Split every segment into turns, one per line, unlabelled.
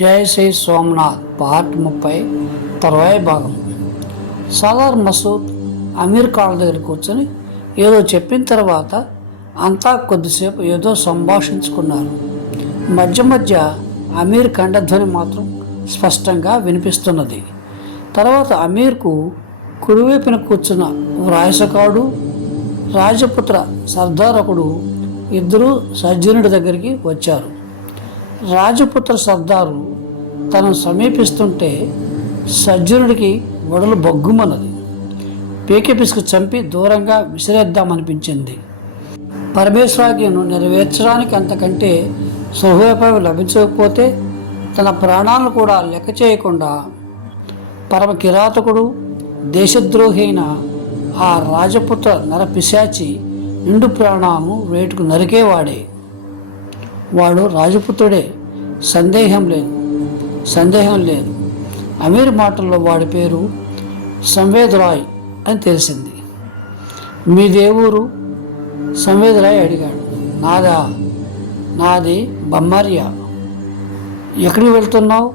జయ Shri Somnath part ముప్పై తర్వాయి భాగం. సలార్ మసూద్ అమీర్ కాళ్ళ దగ్గర కూర్చొని ఏదో చెప్పిన తర్వాత అంతా కొద్దిసేపు ఏదో సంభాషించుకున్నారు. మధ్య మధ్య అమీర్ కంఠధ్వని మాత్రం స్పష్టంగా వినిపిస్తున్నది. తర్వాత అమీర్కు కుడివైపున కూర్చున్న వ్రాయసకాడు రాజపుత్ర సర్దార్ ఒకడు ఇద్దరూ సజ్జనుడి దగ్గరికి వచ్చారు. రాజపుత్ర సర్దారు తనను సమీపిస్తుంటే సజ్జనుడికి వడలు బొగ్గుమన్నది. పీకే పిసుకు చంపి దూరంగా విసిరేద్దామనిపించింది. పరమేశ్వరాజ్ఞను నెరవేర్చడానికి అంతకంటే సౌహోపాయం లభించకపోతే తన ప్రాణాలను కూడా లెక్క చేయకుండా పరమ కిరాతకుడు దేశద్రోహి అయిన ఆ రాజపుత్ర నరపిశాచి నిండు ప్రాణాము వేటుకు నరికేవాడే. వాడు రాజపుత్రుడే సందేహం లేదు. సందేహం లేదు. అమీర్ మాటల్లో వాడి పేరు సంవేదరాయ్ అని తెలిసింది. మీ దేవురు సంవేదరాయ్ అడిగాడు. నాదా నాది బమ్మర్య. ఎక్కడికి వెళ్తున్నావు?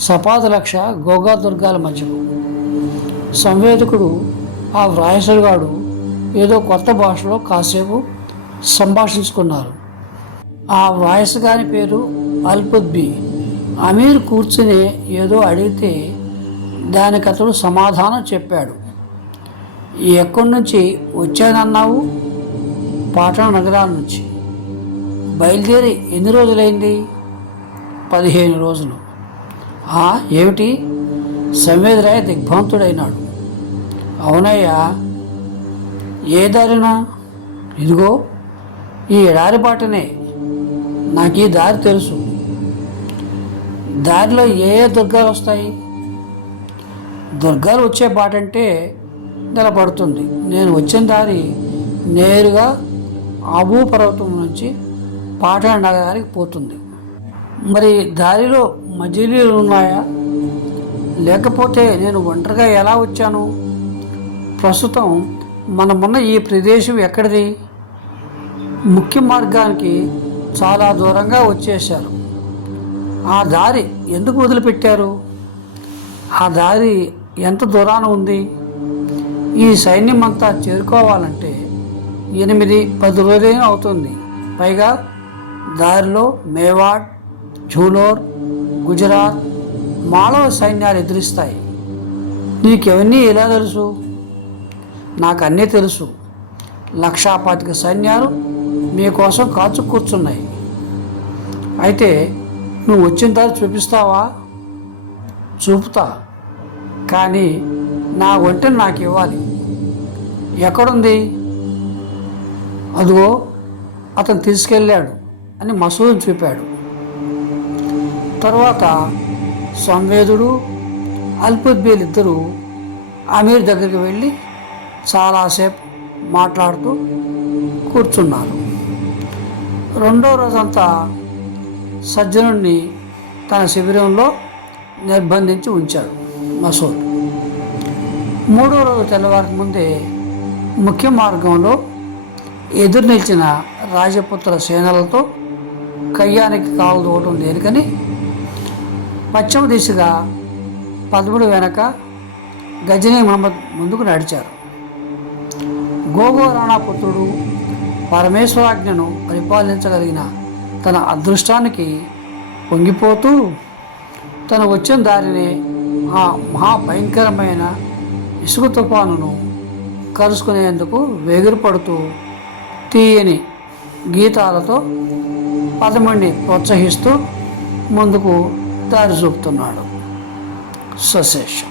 సపాద లక్ష గోగా దుర్గాల మధ్యకు. సంవేదకుడు ఆ వ్రాయసరుగాడు ఏదో కొత్త భాషలో కాసేపు సంభాషించుకున్నారు. ఆ వాయస్ గారి పేరు అల్పుద్బీ అమీర్ కూర్చుని ఏదో అడిగితే దానికి అతడు సమాధానం చెప్పాడు. ఎక్కడి నుంచి వచ్చానన్నావు? పాటణ నగరాల నుంచి. బయలుదేరి ఎన్ని రోజులైంది? పదిహేను రోజులు. ఆ, ఏమిటి? సంవేదరాయ దిగ్భ్రాంతుడైనాడు. అవునయ్యా. ఏ దారినా? ఇదిగో ఈ ఎడారి పాటనే. నాకు ఈ దారి తెలుసు. దారిలో ఏ ఏ దుర్గాలు వస్తాయి? దుర్గాలు వచ్చే బాట అంటే నిలబడుతుంది. నేను వచ్చిన దారి నేరుగా ఆబూ పర్వతం నుంచి పాటల నగరానికి పోతుంది. మరి దారిలో మజిలీలు ఉన్నాయా? లేకపోతే నేను ఒంటరిగా ఎలా వచ్చాను? ప్రస్తుతం మనమున్న ఈ ప్రదేశం ఎక్కడిది? ముఖ్య మార్గానికి చాలా దూరంగా వచ్చేశారు. ఆ దారి ఎందుకు వదిలిపెట్టారు? ఆ దారి ఎంత దూరాన ఉంది? ఈ సైన్యం అంతా చేరుకోవాలంటే ఎనిమిది పది రోజులైనా అవుతుంది. పైగా దారిలో మేవాడ్ ఝూలోర్ గుజరాత్ మాళవ సైన్యాలు ఎదురిస్తాయి. నీకెవన్నీ ఎలా తెలుసు? నాకు అన్నీ తెలుసు. లక్షాపాతిక సైన్యాలు మీకోసం కాచు కూర్చున్నాయి అయితే నువ్వు వచ్చిన తర్వాత చూపిస్తావా? చూపుతా. కానీ నా ఒంటిని నాకు ఇవ్వాలి. ఎక్కడుంది? అదిగో అతను తీసుకెళ్ళాడు అని మసూద్ చూపాడు. తర్వాత సంవేదుడు అల్పుద్బేల్ ఇద్దరు అమీర్ దగ్గరికి వెళ్ళి చాలాసేపు మాట్లాడుతూ కూర్చున్నారు. రెండో రోజంతా సజ్జనుడిని తన శిబిరంలో నిర్బంధించి ఉంచాడు మసూద్. మూడో రోజు తెల్లవారికి ముందే ముఖ్య మార్గంలో ఎదురు నిలిచిన రాజపుత్ర సేనలతో కయ్యానికి కాలు దూవటం దేనికని పశ్చిమ దిశగా పదమూడు వెనక గజనీ మహమ్మద్ ముందుకు నడిచారు. గోగో రాణా పుత్రుడు పరమేశ్వరాజ్ఞను పరిపాలించగలిగిన తన అదృష్టానికి పొంగిపోతూ తను వచ్చిన దారిని ఆ మహాభయంకరమైన ఇసుక తుఫానును కలుసుకునేందుకు వేగిరపడుతూ తీయని గీతాలతో పదమండి ప్రోత్సహిస్తూ ముందుకు దారి చూపుతున్నాడు. సశేషం.